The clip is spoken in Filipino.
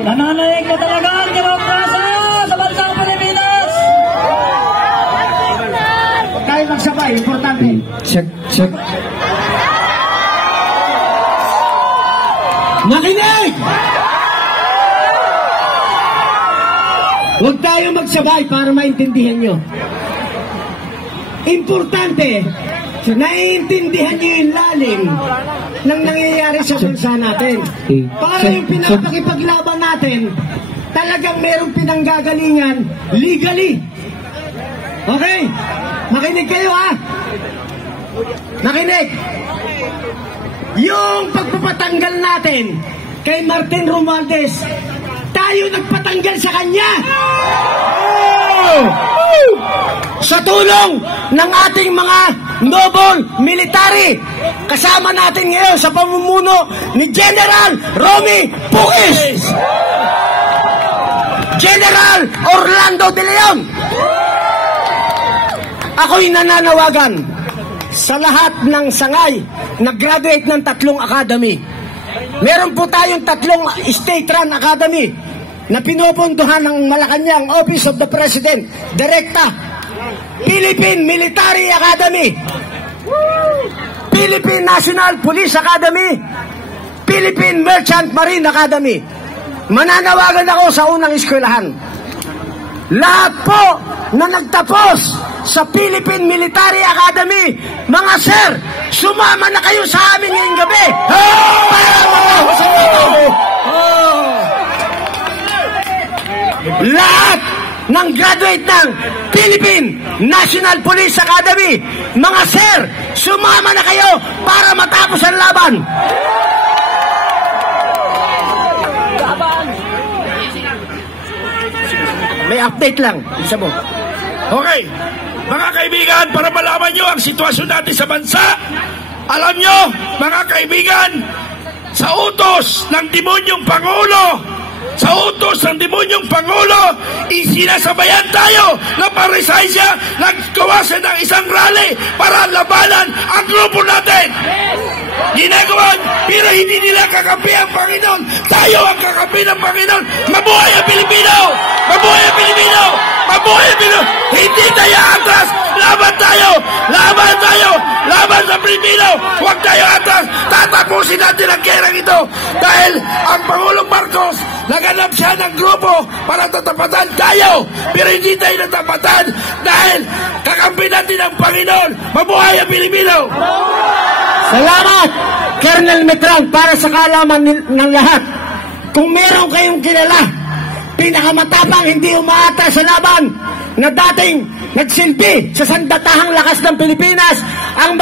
Nananaig na talaga ang demokrasya sa bansang Pilipinas! Huwag tayo magsabay, importante. Check. Makinig! Huwag tayo magsabay para maintindihan nyo. Importante, naiintindihan nyo yung lalim ng nangyayari sa bansa natin. Para yung pinapakipaglaban natin, talagang merong pinanggagalingan legally. Okay? Makinig kayo, ha? Makinig! Yung pagpapatanggal natin kay Martin Romualdez, tayo nagpatanggal sa kanya! Sa tulong ng ating mga noble military, kasama natin ngayon sa pamumuno ni General Romy Puquis, General Orlando De Leon. Ako'y nananawagan sa lahat ng sangay na graduate ng 3 academy. Meron po tayong 3 state-run academy na pinupunduhan ng Malacanang Office of the President, Direkta. Philippine Military Academy, Philippine National Police Academy, Philippine Merchant Marine Academy. Mananawagan ako sa unang eskwelahan. Lahat po na nagtapos sa Philippine Military Academy, mga sir, sumama na kayo sa amin ngayong gabi. Lahat ng graduate ng Philippine National Police Academy, mga sir, sumama na kayo para matapos ang laban. May update lang, isa mo. Okay, mga kaibigan, para malaman nyo ang sitwasyon natin sa bansa, alam nyo, mga kaibigan, sa utos ng demonyong Pangulo, isinasabayan tayo ng parisaya, naggawa siya ng isang rally para labanan ang grupo natin. Ginagawa, pero hindi nila kakampi ang Panginoon. Tayo ang kakampi ng Panginoon. Mabuhay ang Pilipino! Mabuhay ang Pilipino! Mabuhay ang Pilipino! Hindi tayo atras! Laban tayo! Laban tayo! Laban sa Pilipino! Huwag tayo atras! Tatapusin natin ang gerang ito! Dahil ang Pangulong Marcos, naganap siya ng grupo para tatapatan tayo! Pero hindi tayo natapatan dahil kakampi natin ang Panginoon! Mabuhay ang Pilipino! Salamat, Colonel Metrang, para sa kaalaman ng lahat. Kung meron kayong kilala, pinakamatapang hindi umaatras sa laban na dating nagsilbi sa sandatahang lakas ng Pilipinas, ang